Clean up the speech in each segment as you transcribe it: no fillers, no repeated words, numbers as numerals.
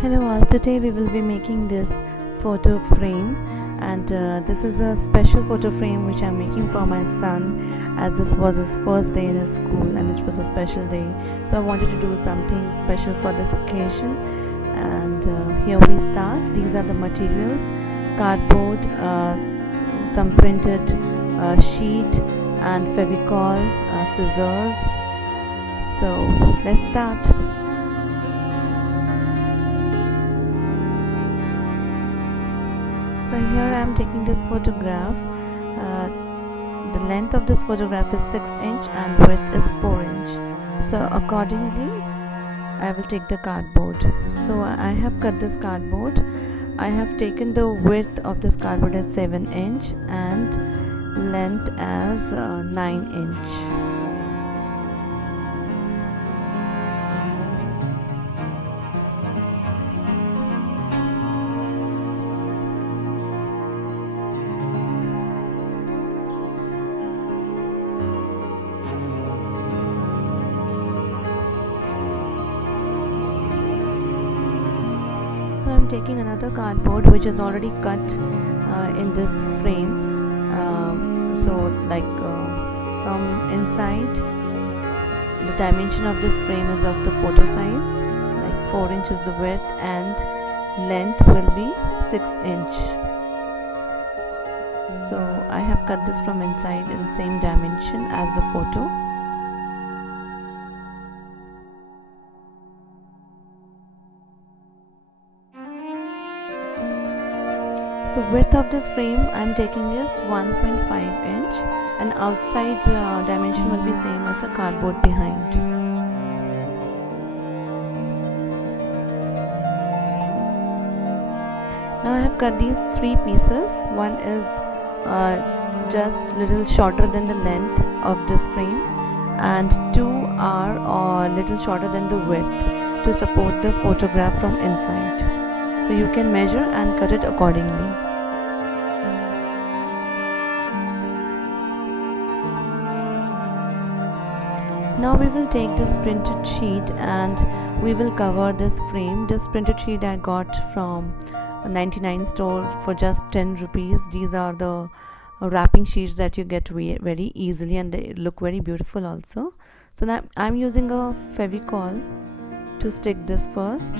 Hello all, today we will be making this photo frame, and this is a special photo frame which I'm making for my son, as this was his first day in his school and it was a special day, so I wanted to do something special for this occasion. And here we start. These are the materials: cardboard, some printed sheet, and fevicol, scissors. So let's start. So here I am taking this photograph. The length of this photograph is 6 inch and width is 4 inch. So accordingly I will take the cardboard. So I have cut this cardboard. I have taken the width of this cardboard as 7 inch and length as 9 inch. So I'm taking another cardboard which is already cut in this frame. From inside, the dimension of this frame is of the photo size, like 4 inches the width, and length will be 6 inch. So I have cut this from inside in same dimension as the photo. So width of this frame I am taking is 1.5 inch, and outside dimension will be same as the cardboard behind. Now I have cut these 3 pieces. One is just little shorter than the length of this frame, and 2 are little shorter than the width to support the photograph from inside. So you can measure and cut it accordingly. Now we will take this printed sheet and we will cover this frame. This printed sheet I got from a 99 store for just 10 rupees. These are the wrapping sheets that you get very easily, and they look very beautiful also. So now I'm using a fevicol to stick this first.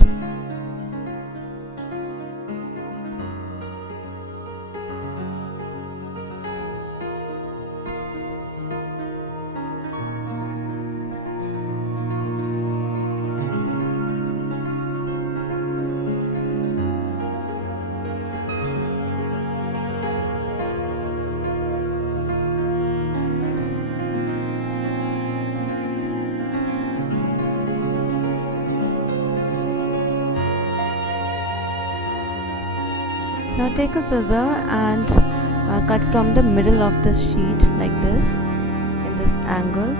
Now take a scissor and cut from the middle of the sheet like this, in this angle,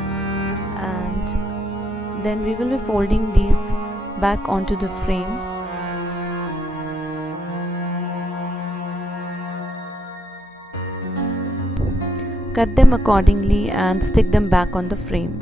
and then we will be folding these back onto the frame. Cut them accordingly and stick them back on the frame.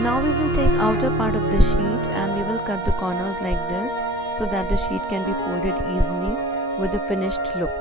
Now we will take outer part of the sheet and we will cut the corners like this, so that the sheet can be folded easily with the finished look.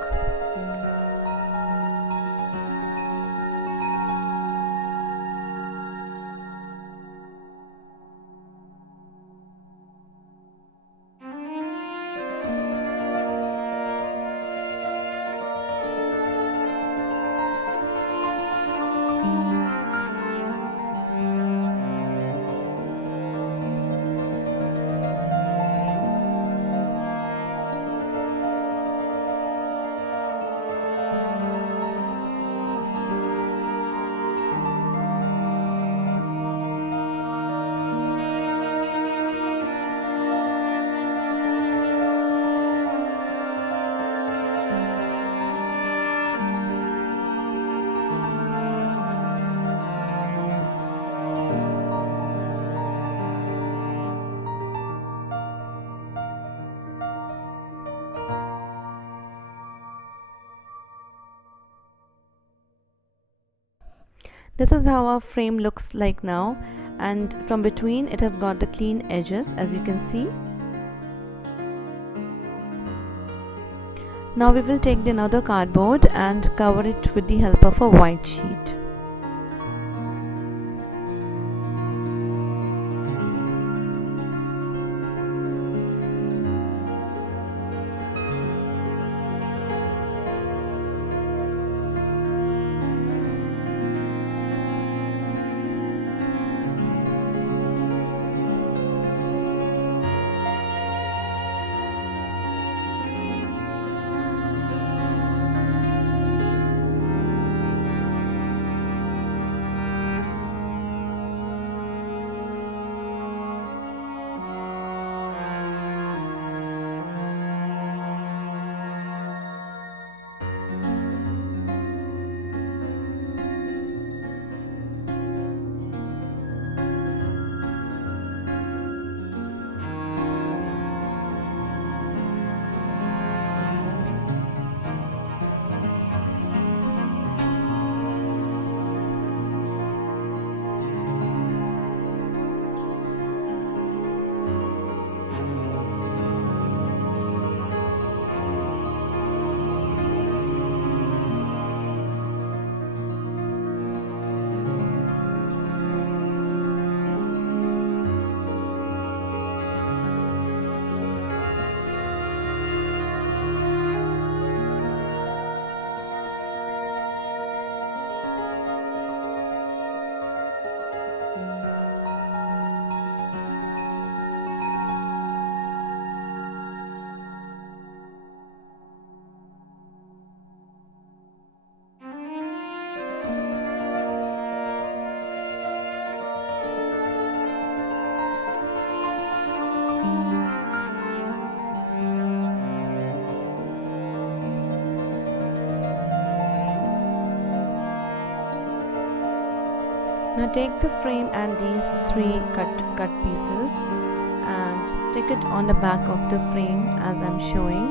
This is how our frame looks like now, and from between it has got the clean edges, as you can see. Now we will take another cardboard and cover it with the help of a white sheet. Now take the frame and these three cut pieces and stick it on the back of the frame as I'm showing.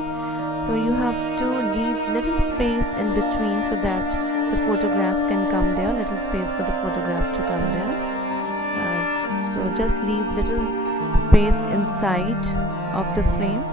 So you have to leave little space in between so that the photograph can come there, little space for the photograph to come there. So just leave little space inside of the frame.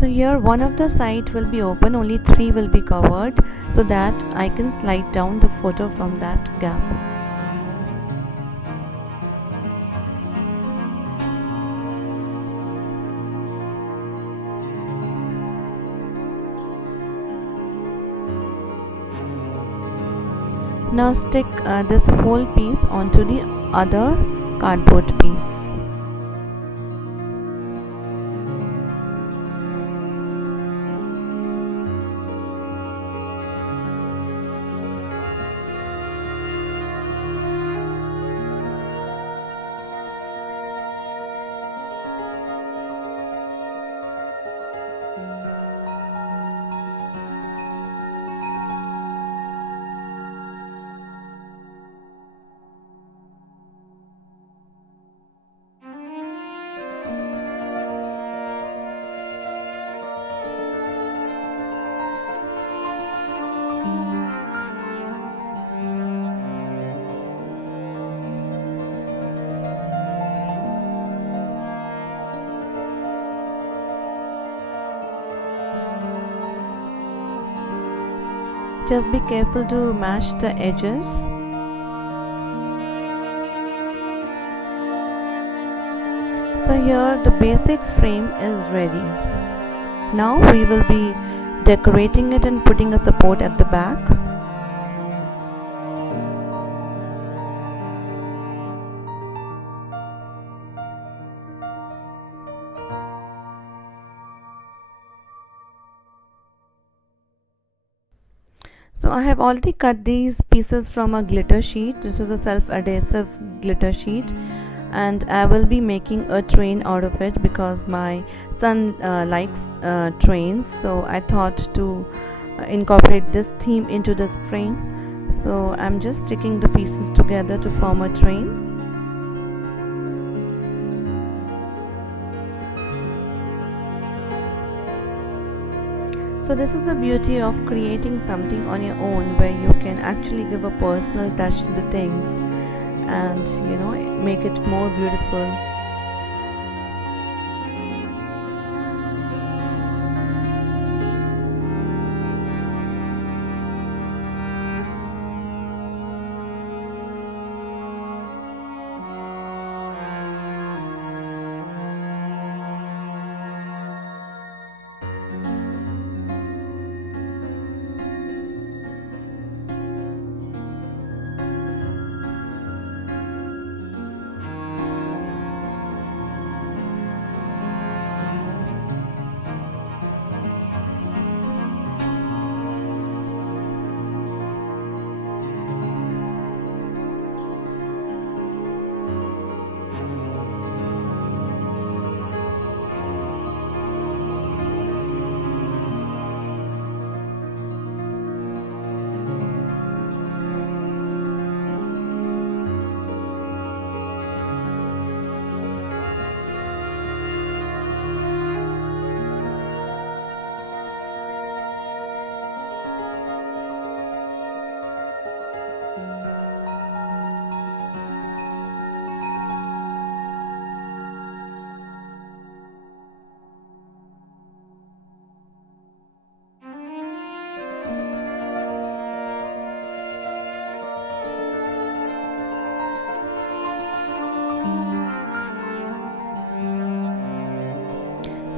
So here one of the side will be open, only 3 will be covered, so that I can slide down the photo from that gap. Now stick this whole piece onto the other cardboard piece. Just be careful to match the edges. So here the basic frame is ready. Now we will be decorating it and putting a support at the back. So I have already cut these pieces from a glitter sheet. This is a self-adhesive glitter sheet, and I will be making a train out of it because my son likes trains. So I thought to incorporate this theme into this frame. So I'm just sticking the pieces together to form a train. So this is the beauty of creating something on your own, where you can actually give a personal touch to the things and make it more beautiful.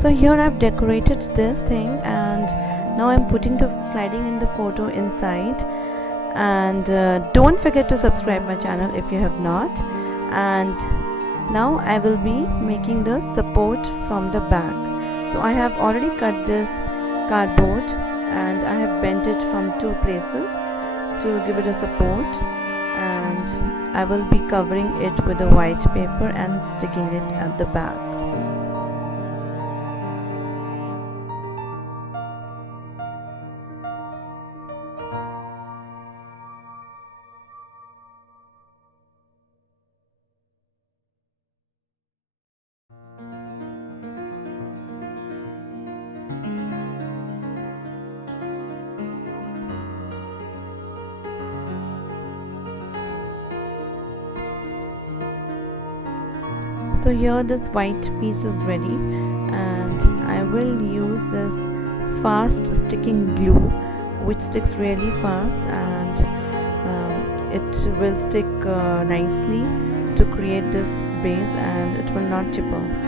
So here I've decorated this thing, and now I'm sliding in the photo inside. And don't forget to subscribe my channel if you have not. And now I will be making the support from the back. So I have already cut this cardboard and I have bent it from two places to give it a support, and I will be covering it with a white paper and sticking it at the back. So here this white piece is ready, and I will use this fast sticking glue which sticks really fast, and it will stick nicely to create this base, and it will not chip off.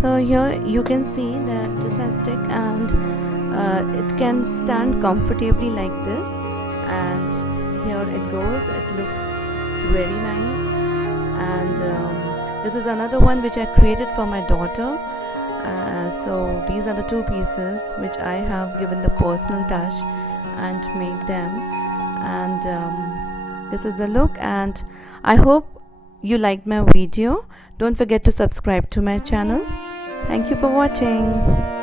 So here you can see that this has stick, and it can stand comfortably like this, and here it goes. It looks very nice. And this is another one which I created for my daughter. So these are the two pieces which I have given the personal touch and made them. And this is the look, and I hope you liked my video. Don't forget to subscribe to my channel. Thank you for watching.